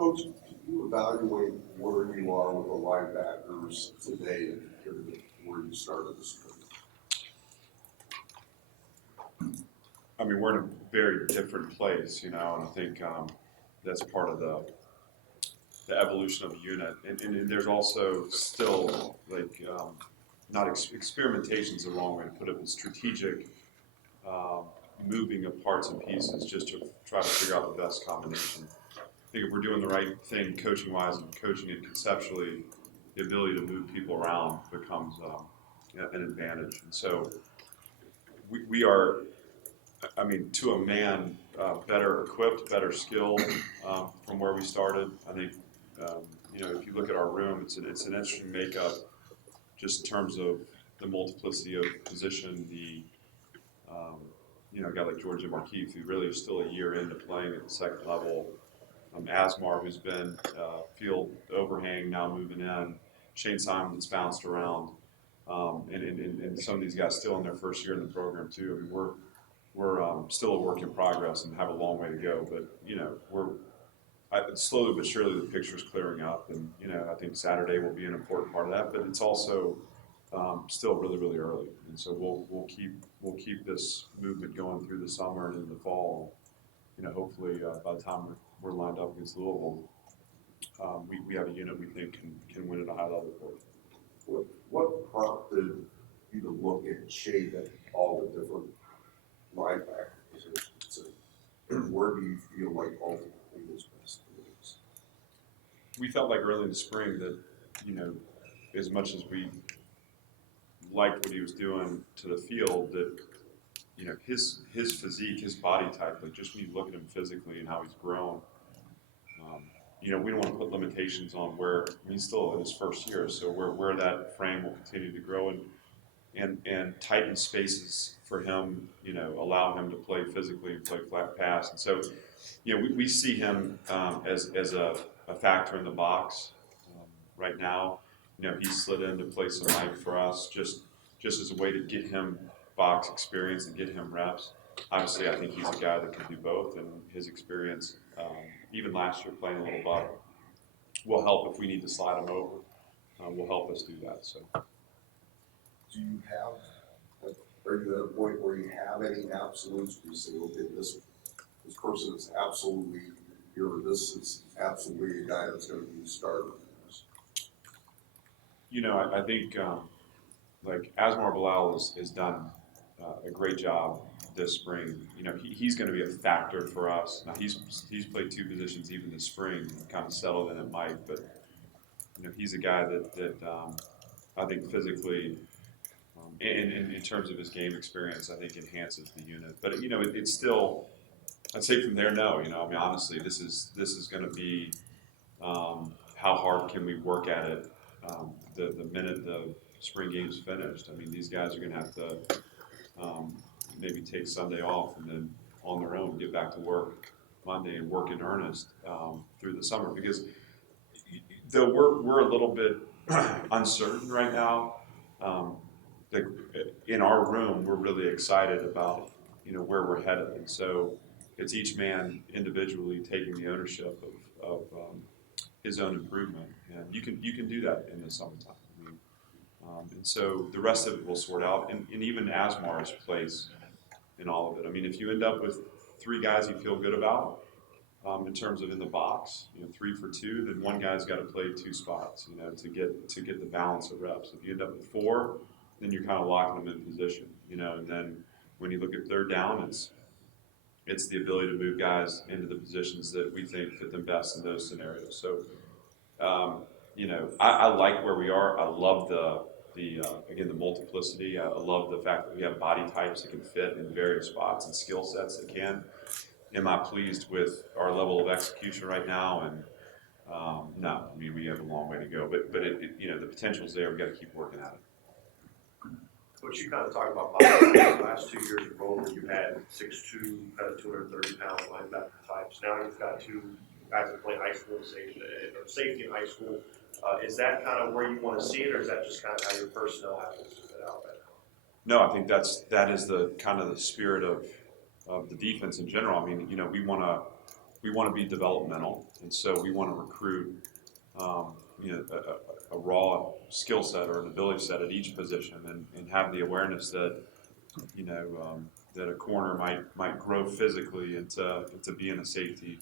Coach, can you evaluate where you are with the linebackers today and compared to where you started this career? I mean, we're in a very different place, and I think that's part of the evolution of a unit. And there's also still like not experimentation is the wrong way to put it, but strategic um, moving of parts and pieces just to try to figure out the best combination. I think if we're doing the right thing coaching wise and coaching it conceptually, the ability to move people around becomes an advantage. And so we are, I mean, to a man, better equipped, better skilled from where we started. I think, if you look at our room, it's an interesting makeup, just in terms of the multiplicity of position. Um, a guy like George Markeith, who really is still a year into playing at the second level. Asmar, who's been field overhang, now moving in. Shane Simon, that's bounced around, and some of these guys still in their first year in the program too. I mean, we're still a work in progress and have a long way to go. But slowly but surely the picture's clearing up, and I think Saturday will be an important part of that. But it's also still really really early, and so we'll keep this movement going through the summer and into the fall. Hopefully by the time we're lined up against Louisville, we have a unit we think can win at a high level for us. What prompted you to look and shade at all the different linebacker positions? And where do you feel like ultimately is best for We felt like early in the spring that, as much as we liked what he was doing to the field, that his physique, his body type, like just when you look at him physically and how he's grown, we don't want to put limitations on where he's still in his first year, so where that frame will continue to grow and tighten spaces for him, allow him to play physically and play flat pass. And so, we see him as a factor in the box right now. He's slid in to play some Mike for us just as a way to get him box experience and get him reps. Obviously, I think he's a guy that can do both, and his experience, even last year playing a little buck, will help if we need to slide him over. Will help us do that. So, do you have? Are you at a point where you have any absolutes? Do you say, okay, this person is absolutely here, or this is absolutely a guy that's going to be a starter? I think like Asmar Bilal has done a great job this spring. He's going to be a factor for us. Now he's played two positions even this spring, and kind of settled in at Mike, but he's a guy that I think physically, and in terms of his game experience, I think enhances the unit. But it's still, I'd say from there, no. I mean, honestly, this is going to be how hard can we work at it the minute the spring game's finished. I mean, these guys are going to have to maybe take Sunday off and then on their own get back to work Monday and work in earnest through the summer, because though we're a little bit uncertain right now. In our room, we're really excited about where we're headed, and so it's each man individually taking the ownership of his own improvement, and you can do that in the summertime. I mean, and so the rest of it will sort out, and even Asmar's place in all of it. I mean, if you end up with three guys you feel good about in terms of in the box, 3 for 2, then one guy's got to play two spots, to get the balance of reps. If you end up with 4, then you're kind of locking them in position, and then when you look at third down, it's the ability to move guys into the positions that we think fit them best in those scenarios. So, I like where we are. I love the again, the multiplicity. I love the fact that we have body types that can fit in various spots and skill sets that can. Am I pleased with our level of execution right now? And no, I mean, we have a long way to go, but the potential's there. We got to keep working at it. What you kind of talked about the last 2 years of role, where you had 6'2", kind of 230-pound linebacker types. Now you've got two guys that play high school and safety in high school. Is that kind of where you want to see it, or is that just kind of how your personnel happens to fit out right now? No, I think that is the kind of the spirit of the defense in general. I mean, we want we want to be developmental, and so we want to recruit, you know, a raw skill set or an ability set at each position, and have the awareness that, you know, that a corner might grow physically into being a safety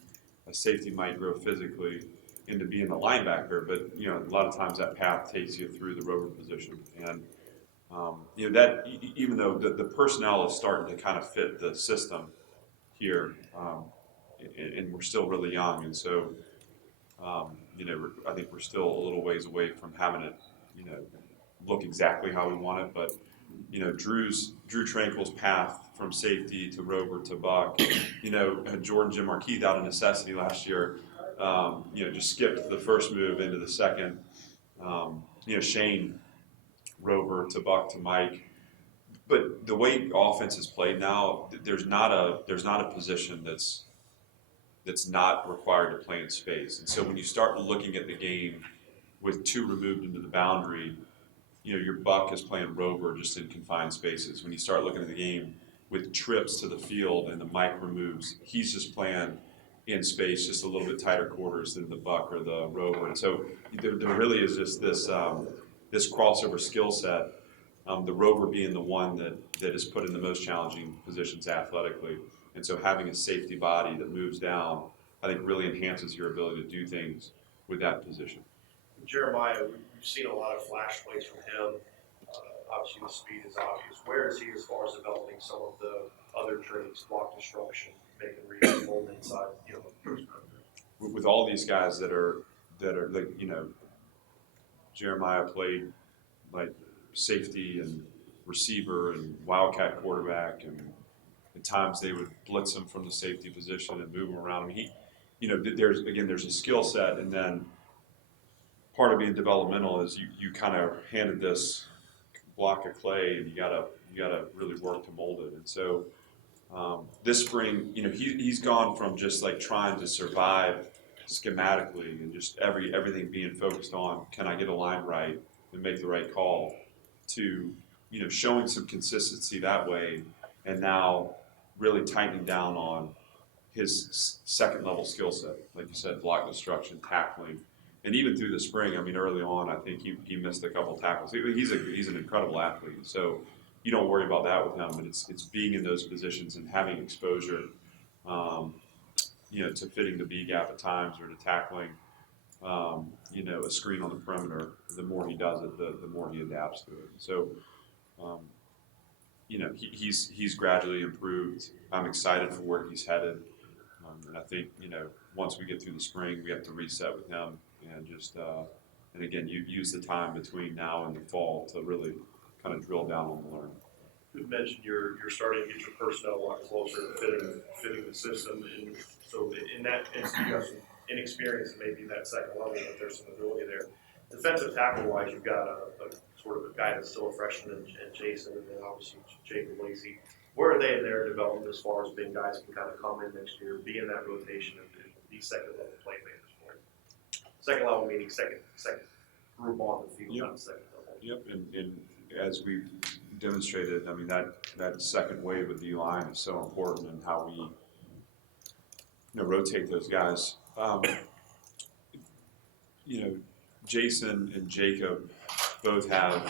might grow physically into being a linebacker, but you know, a lot of times that path takes you through the rover position, and you know that even though the personnel is starting to kind of fit the system here, and we're still really young, and so you know, I think we're still a little ways away from having it, you know, look exactly how we want it. But you know, Drew Tranquil's path from safety to rover to buck, you know, Jordan Jim Markeith out of necessity last year, you know, just skipped the first move into the second. You know, Shane rover to buck to Mike. But the way offense is played now, there's not a position that's not required to play in space. And so when you start looking at the game with two removed into the boundary, you know, your buck is playing rover just in confined spaces. When you start looking at the game with trips to the field and the Mike removes, he's just playing in space, just a little bit tighter quarters than the buck or the rover. And so there really is just this crossover skill set. The rover being the one that is put in the most challenging positions athletically. And so having a safety body that moves down, I think really enhances your ability to do things with that position. Jeremiah, we've seen a lot of flash plays from him. Obviously, the speed is obvious. Where is he as far as developing some of the other traits, block destruction, making reads, hold inside, you know, With all these guys that are like, you know, Jeremiah played like safety and receiver and wildcat quarterback, and at times they would blitz him from the safety position and move him around. I mean, you know, there's a skill set, and then part of being developmental is you kind of handed this block of clay, and you gotta really work to mold it. And so this spring, you know, he's gone from just like trying to survive schematically and just everything being focused on, can I get a line right and make the right call, to, you know, showing some consistency that way, and now really tightening down on his second level skill set, like you said, block destruction, tackling, and even through the spring. I mean, early on, I think he missed a couple tackles. He's an incredible athlete, so you don't worry about that with him. But it's being in those positions and having exposure, you know, to fitting the B gap at times or to tackling, you know, a screen on the perimeter. The more he does it, the more he adapts to it. So. You know, he's gradually improved. I'm excited for where he's headed. And I think, you know, once we get through the spring, we have to reset with him and just, and again, you use the time between now and the fall to really kind of drill down on the learning. You mentioned you're starting to get your personnel a lot closer to fitting the system, and so in that instance, you have some inexperience maybe that second level, but there's some ability there. Defensive tackle wise, you've got a sort of a guy that's still a freshman, and Jason, and then obviously Jacob Lacey. Where are they in their development as far as big guys can kind of come in next year, be in that rotation, and be second level playmakers for you? Second level meaning second group on the field, not second level. Yep, and as we've demonstrated, I mean, that second wave of the line is so important in how we, you know, rotate those guys. You know, Jason and Jacob both have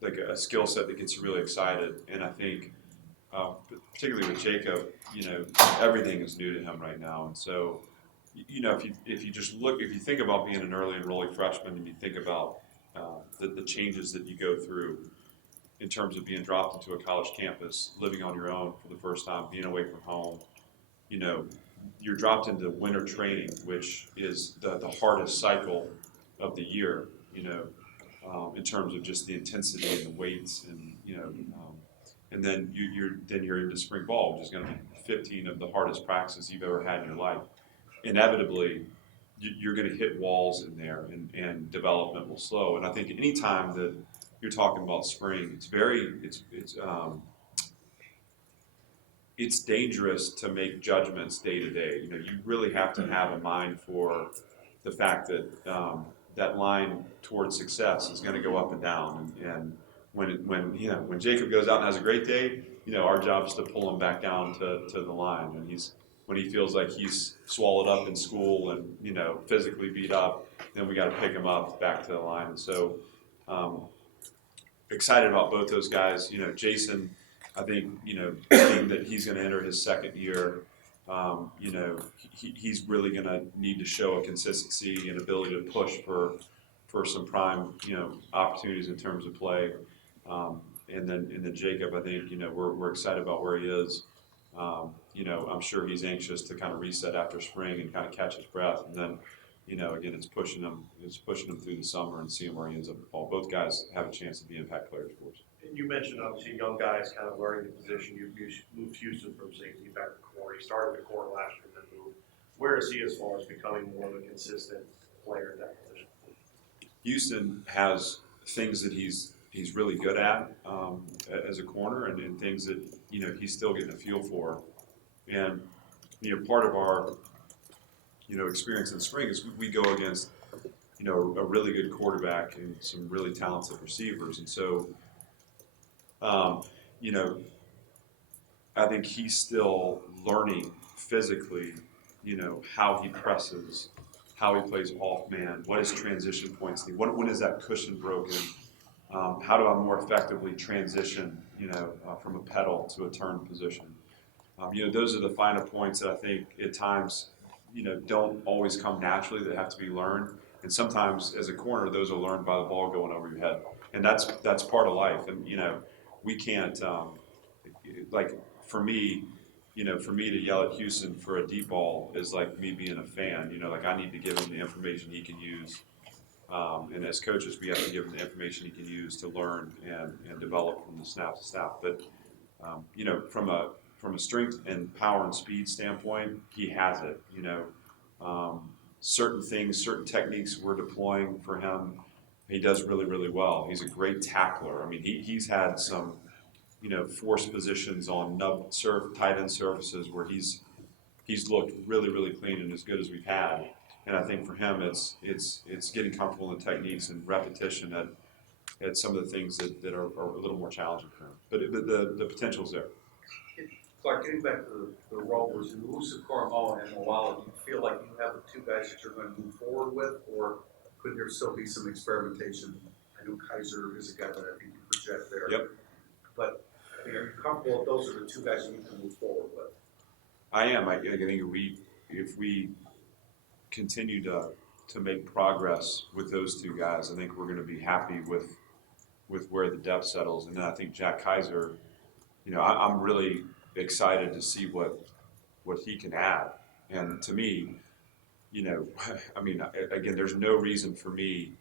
like a skill set that gets you really excited, and I think particularly with Jacob, you know, everything is new to him right now, and so, you know, if you think about being an early enrollee freshman, and you think about the changes that you go through in terms of being dropped into a college campus, living on your own for the first time, being away from home, you know, you're dropped into winter training, which is the hardest cycle of the year, you know, in terms of just the intensity and the weights, and you know, and then you're into spring ball, which is going to be 15 of the hardest practices you've ever had in your life. Inevitably, you're going to hit walls in there, and development will slow. And I think any time that you're talking about spring, it's dangerous to make judgments day to day. You know, you really have to have a mind for the fact that that line towards success is going to go up and down. And when Jacob goes out and has a great day, you know, our job is to pull him back down to the line. And he's when he feels like he's swallowed up in school and, you know, physically beat up, then we got to pick him up back to the line. And so, excited about both those guys. You know, Jason, I think, you know, being that he's going to enter his second year, you know, he's really going to need to show a consistency and ability to push for some prime, you know, opportunities in terms of play. And then Jacob, I think, you know, we're excited about where he is. You know, I'm sure he's anxious to kind of reset after spring and kind of catch his breath. And then, you know, again, it's pushing him through the summer and seeing where he ends up in the fall. Both guys have a chance to be impact players for us. And you mentioned obviously young guys kind of learning the position. You moved Houston from safety back to corner. He started the corner last year and then moved. Where is he as far as becoming more of a consistent player in that position? Houston has things that he's really good at as a corner, and things that, you know, he's still getting a feel for. And, you know, part of our, you know, experience in spring is we go against, you know, a really good quarterback and some really talented receivers. And so, you know, I think he's still learning physically, you know, how he presses, how he plays off man, what his transition points need, when is that cushion broken, how do I more effectively transition, you know, from a pedal to a turn position. You know, those are the finer points that I think at times, you know, don't always come naturally, that have to be learned. And sometimes as a corner, those are learned by the ball going over your head. And that's part of life. And, you know, we can't, like, for me, you know, for me to yell at Houston for a deep ball is like me being a fan. You know, like, I need to give him the information he can use. And as coaches, we have to give him the information he can use to learn and develop from the snap to snap. But, you know, from a strength and power and speed standpoint, he has it. You know, certain things, certain techniques we're deploying for him, he does really, really well. He's a great tackler. I mean, he's had some, you know, force positions on tight end surfaces where he's looked really, really clean and as good as we've had. And I think for him, it's getting comfortable in the techniques and repetition at some of the things that are a little more challenging for him. But the potential's there. Clark, getting back to the Rovers, and Musa Koromoa and Moala, do you feel like you have the two guys that you're going to move forward with, or could there still be some experimentation? I know Kaiser is a guy that I think you project there. Yep. But I mean, are you comfortable if those are the two guys you can move forward with? I am. I think if we continue to make progress with those two guys, I think we're going to be happy with where the depth settles. And then I think Jack Kaiser, you know, I'm really excited to see what he can add. And to me, you know, I mean, again, there's no reason for me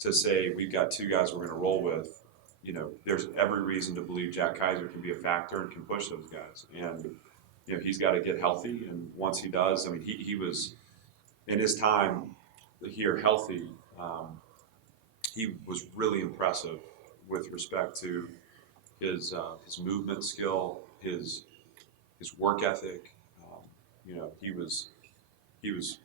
to say we've got two guys we're going to roll with. You know, there's every reason to believe Jack Kaiser can be a factor and can push those guys. And, you know, he's got to get healthy. And once he does, I mean, he was, in his time here healthy, he was really impressive with respect to his movement skill, his work ethic. You know, he was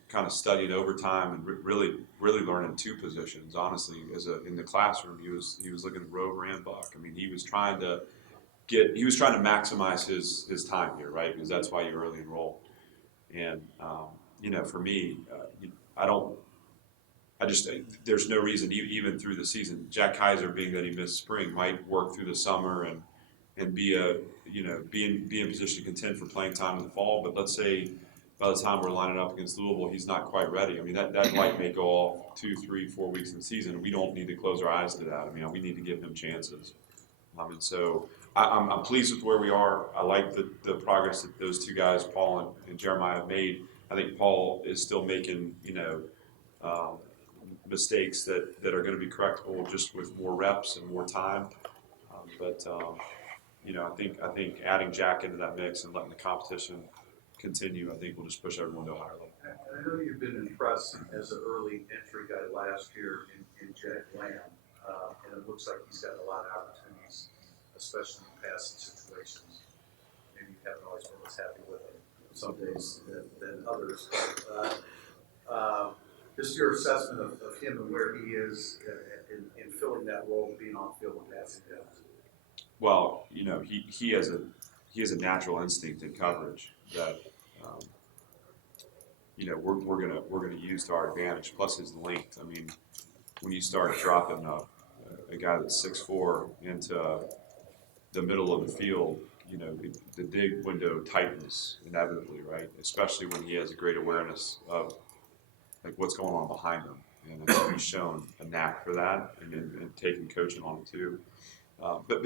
kind of studying overtime and really learning two positions. Honestly, in the classroom, he was looking at rover and buck. I mean, he was trying to maximize his time here, right? Because that's why you early enroll. And you know, for me, there's no reason even through the season. Jack Kaiser, being that he missed spring, might work through the summer and be in position to contend for playing time in the fall. But let's say by the time we're lining up against Louisville, he's not quite ready. I mean, that light may go off 2, 3, 4 weeks in the season. We don't need to close our eyes to that. I mean, we need to give him chances. And so I'm pleased with where we are. I like the progress that those two guys, Paul and Jeremiah, have made. I think Paul is still making, you know, mistakes that are going to be correctable just with more reps and more time. But you know, I think adding Jack into that mix and letting the competition continue, I think will just push everyone to a higher level. And I know you've been impressed as an early entry guy last year in Jack Lamb, and it looks like he's got a lot of opportunities, especially in passing situations. Maybe you haven't always been as happy with him some days than others. Just your assessment of him and where he is in filling that role, being on field and passing downs. Well, you know, he has a natural instinct in coverage that um, we're gonna use to our advantage. Plus his length. I mean, when you start dropping a guy that's 6'4" into the middle of the field, the dig window tightens inevitably, right? Especially when he has a great awareness of like what's going on behind him, and I think he's shown a knack for that, and taking coaching on it too. But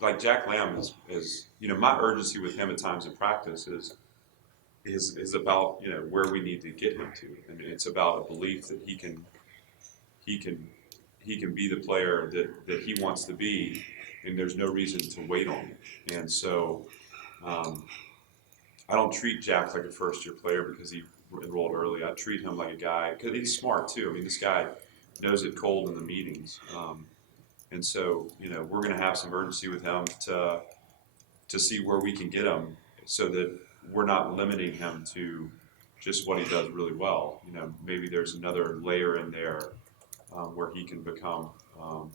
like Jack Lamb is my urgency with him at times in practice is about where we need to get him to, and it's about a belief that he can he can be the player that he wants to be, and there's no reason to wait on him. And so I don't treat Jack like a first year player because he enrolled early. I treat him like a guy because he's smart too. I mean, this guy knows it cold in the meetings, and so we're going to have some urgency with him to see where we can get him so that we're not limiting him to just what he does really well. Maybe there's another layer in there where he can become, a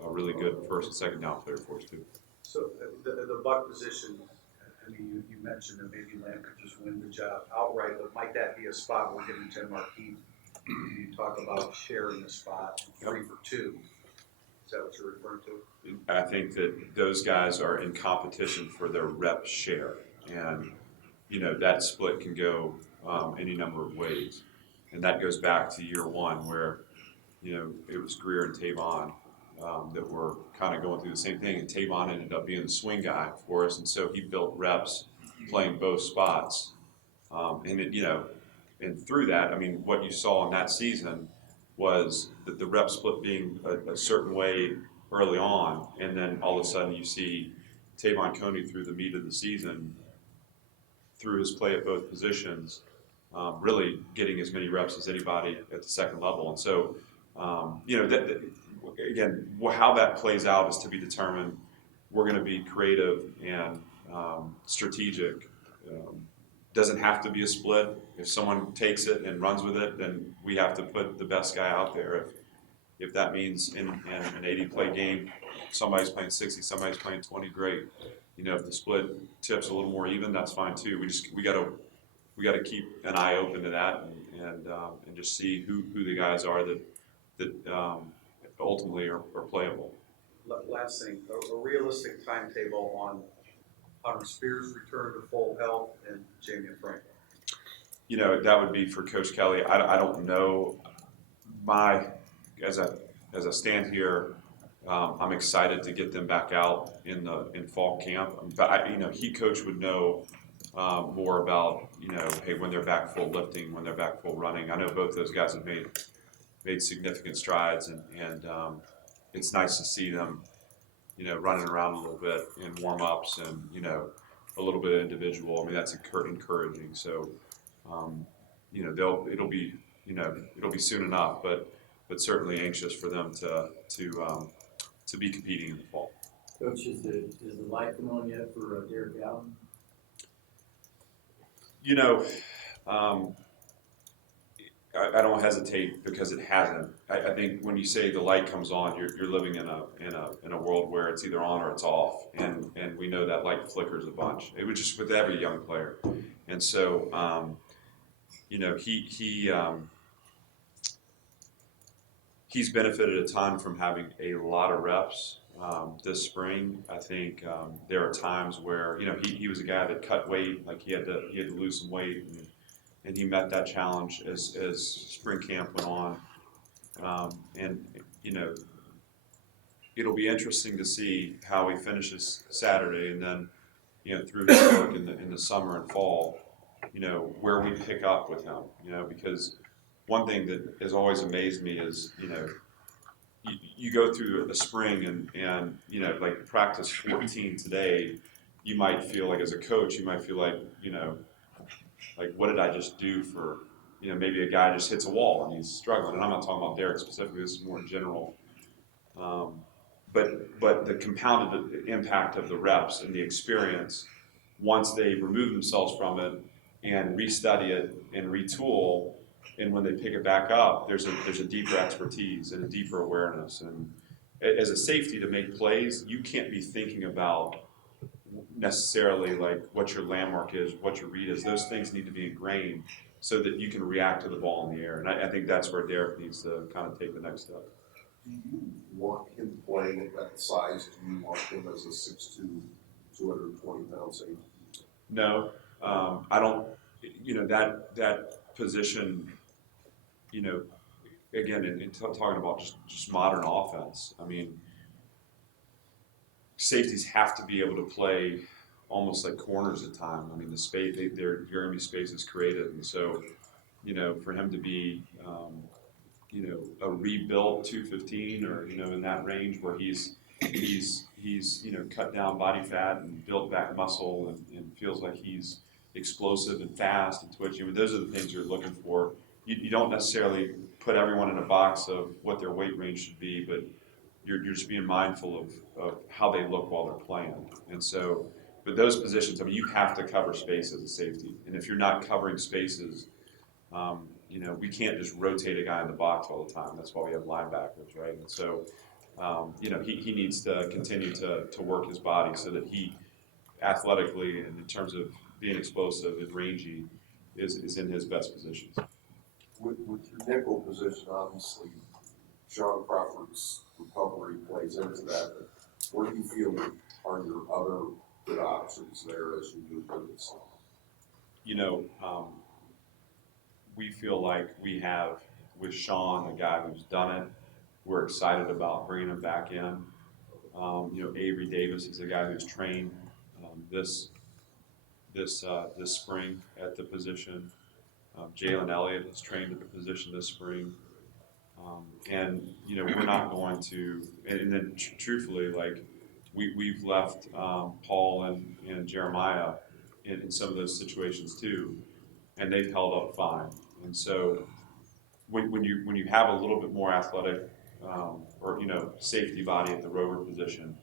really good first and second down player for us too. So the buck position, I mean, you mentioned that maybe Lamb could just win the job outright, but might that be a spot where him and Tim Marquis, you talk about sharing the spot 3 for 2? Is that what you're referring to? I think that those guys are in competition for their rep share, and that split can go any number of ways, and that goes back to year one where it was Greer and Tavon that were kind of going through the same thing, and Tavon ended up being the swing guy for us, and so he built reps playing both spots, and through that, I mean, what you saw in that season was that the rep split being a certain way early on, and then all of a sudden you see Tavon Coney through the meat of the season, through his play at both positions, really getting as many reps as anybody at the second level. And so, again, how that plays out is to be determined. We're going to be creative and strategic. Doesn't have to be a split. If someone takes it and runs with it, then we have to put the best guy out there. If that means in an 80-play game, somebody's playing 60, somebody's playing 20, great. If the split tips a little more even, that's fine too. We got to keep an eye open to that and just see who the guys are that ultimately are playable. Last thing, a realistic timetable on Hunter Spears' return to full health and Jamian Franklin. That would be for Coach Kelly. I don't know. As I stand here, I'm excited to get them back out in fall camp. But he coach would know more about hey, when they're back full lifting, when they're back full running. I know both those guys have made significant strides, and it's nice to see them running around a little bit in warm ups and a little bit of individual. I mean, that's encouraging. So it'll be soon enough, but certainly anxious for them to be competing in the fall. Coach, is the light come on yet for Derek Allen? I don't hesitate because it hasn't. I think when you say the light comes on, you're living in a world where it's either on or it's off, and we know that light flickers a bunch. It was just with every young player, and so he's benefited a ton from having a lot of reps this spring. I think there are times where he was a guy that cut weight, like he had to lose some weight, and he met that challenge as spring camp went on. And it'll be interesting to see how he finishes Saturday, and then through his work in the summer and fall, where we pick up with him. Because one thing that has always amazed me is you go through the spring and like practice 14 today, you might feel like as a coach, you might feel like like what did I just do for maybe a guy just hits a wall and he's struggling. And I'm not talking about Derek specifically, this is more general. But the compounded impact of the reps and the experience, once they remove themselves from it and restudy it and retool, and when they pick it back up, there's a deeper expertise and a deeper awareness. And as a safety to make plays, you can't be thinking about necessarily like what your landmark is, what your read is. Those things need to be ingrained so that you can react to the ball in the air. And I think that's where Derek needs to kind of take the next step. Do you want him playing at that size? Do you want him as a 6'2", 220-pound safety? No, I don't. You know, that position. You know, again, talking about just modern offense. I mean, safeties have to be able to play almost like corners at time. I mean, the space there are going to be spaces created, and so you know, for him to be you know, a rebuilt 215 or, you know, in that range where he's you know, cut down body fat and built back muscle and feels like he's explosive and fast and twitchy. I mean, those are the things you're looking for. You don't necessarily put everyone in a box of what their weight range should be, but you're just being mindful of how they look while they're playing. And so, but those positions, I mean, you have to cover space as a safety. And if you're not covering spaces, you know, we can't just rotate a guy in the box all the time. That's why we have linebackers, right? And so, you know, he needs to continue to work his body so that he athletically and in terms of being explosive and rangy is in his best positions. With your nickel position, obviously, Sean Crawford's recovery plays into that. But where do you feel are your other good options there as you move into the summer? You know, we feel like we have with Sean, a guy who's done it. We're excited about bringing him back in. You know, Avery Davis is a guy who's trained this spring at the position. Jalen Elliott has trained at the position this spring. And you know, we're not going to. And then, truthfully, like we've left Paul and Jeremiah in some of those situations too, and they've held up fine. And so, when you have a little bit more athletic or you know safety body at the rover position,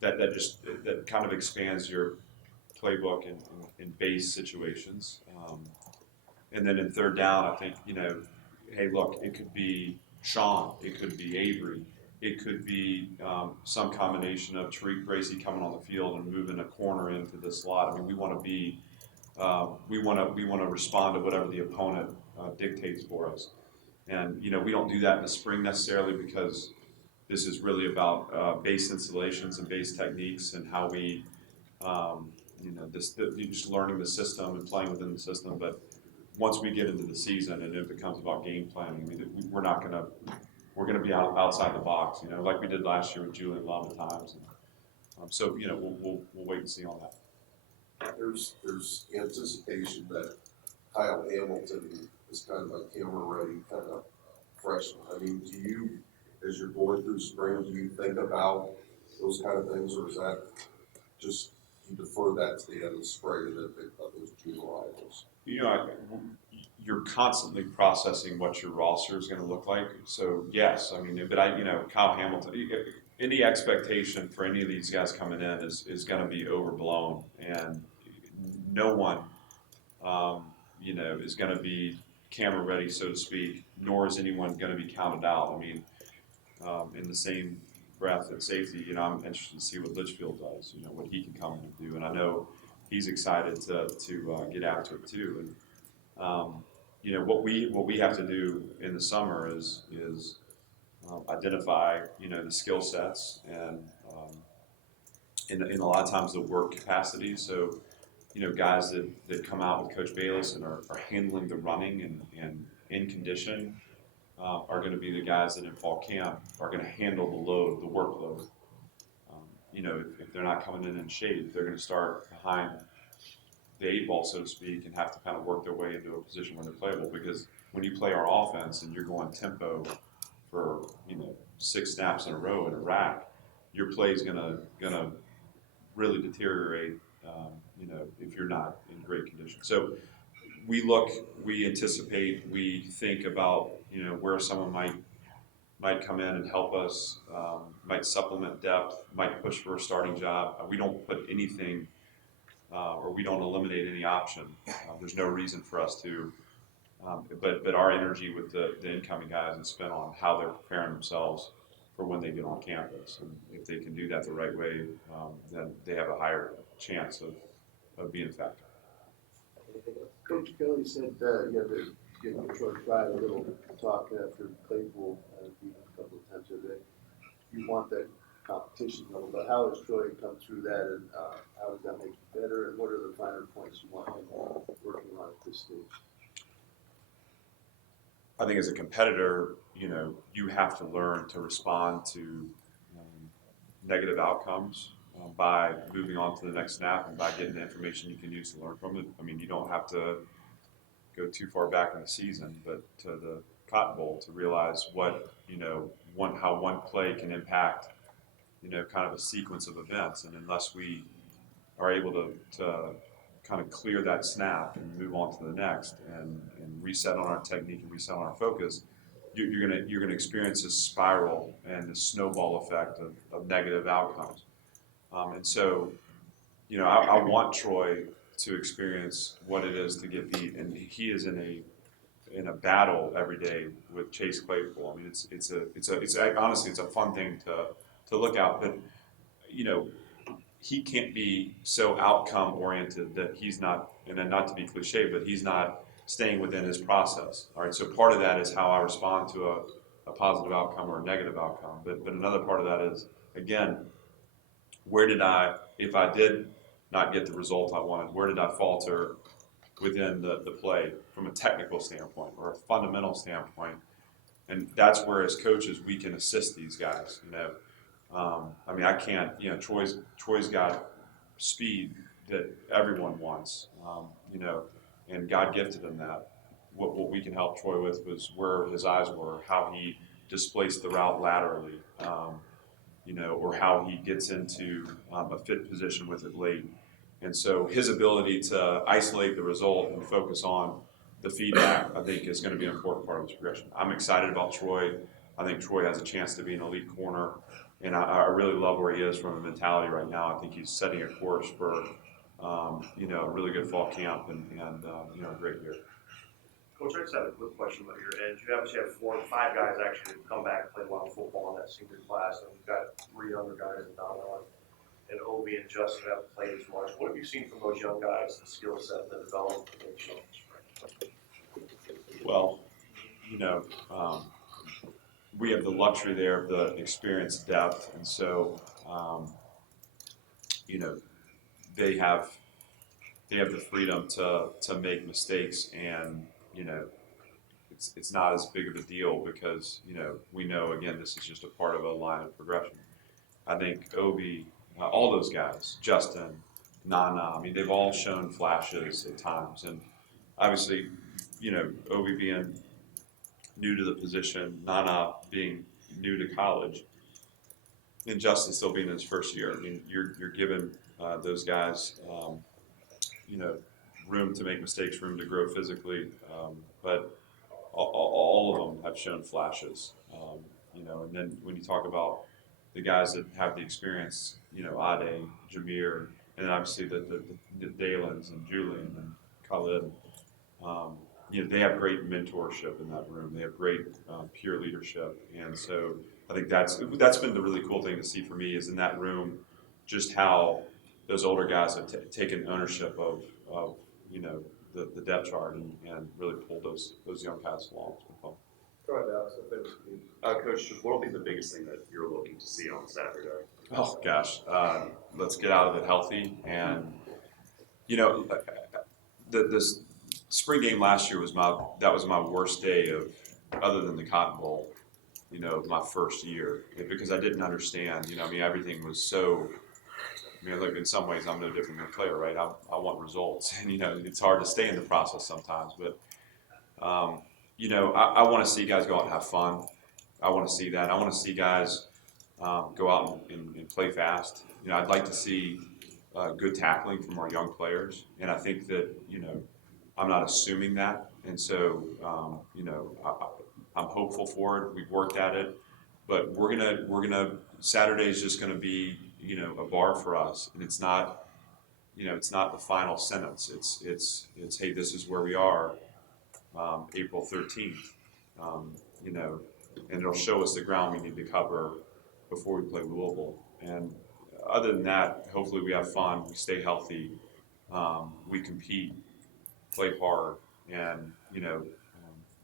that kind of expands your playbook in base situations. And then in third down, I think, you know, hey, look, it could be Sean, it could be Avery, it could be some combination of Tariq Bracy coming on the field and moving a corner into the slot. I mean, we want to be, we want to respond to whatever the opponent dictates for us. And you know, we don't do that in the spring necessarily because this is really about base installations and base techniques and how we, you know, just learning the system and playing within the system. But once we get into the season and it becomes about game planning, I mean, we're gonna be outside the box, you know, like we did last year with Julian Love at times. And, so you know, we'll wait and see on that. There's anticipation that Kyle Hamilton is kind of a camera-ready kind of freshman. I mean, do you, as you're going through spring, do you think about those kind of things, or is that just you defer that to the end of the spring and then think about those junior rivals? You know, you're constantly processing what your roster is going to look like. So yes, I mean, but you know, Kyle Hamilton. Any expectation for any of these guys coming in is going to be overblown, and no one, you know, is going to be camera ready, so to speak. Nor is anyone going to be counted out. I mean, in the same breath at safety, you know, I'm interested to see what Litchfield does. You know, what he can come in and do, and I know he's excited to get after it too. And you know, what we have to do in the summer is identify, you know, the skill sets and in a lot of times the work capacity. So, you know, guys that come out with Coach Bayless and are handling the running and in condition are going to be the guys that in fall camp are going to handle the load, the workload. You know, if they're not coming in shape, they're going to start behind the eight ball, so to speak, and have to kind of work their way into a position where they're playable. Because when you play our offense and you're going tempo for, you know, 6 snaps in a row in a rack, your play is gonna really deteriorate. You know, if you're not in great condition. So we anticipate, we think about, you know, where someone might come in and help us, might supplement depth, might push for a starting job. We don't put anything, or we don't eliminate any option. There's no reason for us to, but our energy with the incoming guys is spent on how they're preparing themselves for when they get on campus. And if they can do that the right way, then they have a higher chance of being effective. Coach Kelly said, you had to give Troy Pride a little talk after Claypool, beat him a couple of times today. You want that competition level, but how has Troy come through that, and how does that make you better, and what are the finer points you want him working on at this stage? I think as a competitor, you have to learn to respond to negative outcomes by moving on to the next snap and by getting the information you can use to learn from it. I mean, you don't have to go too far back in the season, but to the Cotton Bowl to realize what, how one play can impact, kind of a sequence of events. And unless we are able to kind of clear that snap and move on to the next and reset on our technique and reset on our focus, you're gonna experience this spiral and this snowball effect of negative outcomes. And so, I want Troy to experience what it is to get beat, and he is in a battle every day with Chase Claypool. I mean, it's honestly it's a fun thing to look at, but he can't be so outcome oriented that he's not, and then not to be cliche, but he's not staying within his process. All right, so part of that is how I respond to a positive outcome or a negative outcome, but another part of that is, again, where did if I did not get the result I wanted, where did I falter within the play from a technical standpoint or a fundamental standpoint? And that's where, as coaches, we can assist these guys. I mean, I can't. Troy's got speed that everyone wants. And God gifted him that. What we can help Troy with was where his eyes were, how he displaced the route laterally, or how he gets into a fit position with it late. And so his ability to isolate the result and focus on the feedback, I think, is going to be an important part of his progression. I'm excited about Troy. I think Troy has a chance to be an elite corner, and I really love where he is from a mentality right now. I think he's setting a course for, a really good fall camp and a great year. Coach, I just have a quick question about your edge. You obviously have 4 and 5 guys actually who come back and play a lot of football in that senior class, and you've got 3 other guys in Donnell and Obi and Justin haven't played as much. What have you seen from those young guys, the skill set, the development that they've shown? Well, we have the luxury there of the experience depth, and so they have the freedom to make mistakes, and it's not as big of a deal because we know, again, this is just a part of a line of progression. I think Obi, all those guys, Justin, Nana, I mean, they've all shown flashes at times, and obviously, Obi being new to the position, Nana being new to college, and Justin still being in his first year. I mean, you're giving those guys, room to make mistakes, room to grow physically, but all of them have shown flashes. And then when you talk about the guys that have the experience, Ade, Jameer, and obviously the Dalens and Julian and Khalid, they have great mentorship in that room. They have great peer leadership, and so I think that's been the really cool thing to see for me is in that room, just how those older guys have taken ownership of the depth chart and really pulled those young guys along. It's been fun. Coach, just what will be the biggest thing that you're looking to see on Saturday? Oh gosh, let's get out of it healthy. And the spring game last year was my worst day of, other than the Cotton Bowl, my first year, because I didn't understand. Everything was so. Look, in some ways, I'm no different than a player, right? I want results, and it's hard to stay in the process sometimes. But I want to see guys go out and have fun. I want to see that. I want to see guys go out and play fast. I'd like to see good tackling from our young players, and I think that I'm not assuming that, and so I'm hopeful for it. We've worked at it, but we're gonna Saturday's just gonna be a bar for us, and it's not the final sentence. It's hey, this is where we are, April 13th, and it'll show us the ground we need to cover before we play Louisville. And other than that, hopefully we have fun, we stay healthy, we compete, play hard, and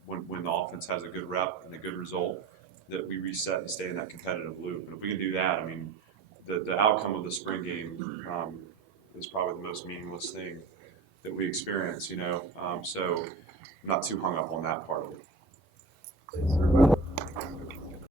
when the offense has a good rep and a good result, that we reset and stay in that competitive loop. And if we can do that, I mean, the outcome of the spring game is probably the most meaningless thing that we experience. So I'm not too hung up on that part of it.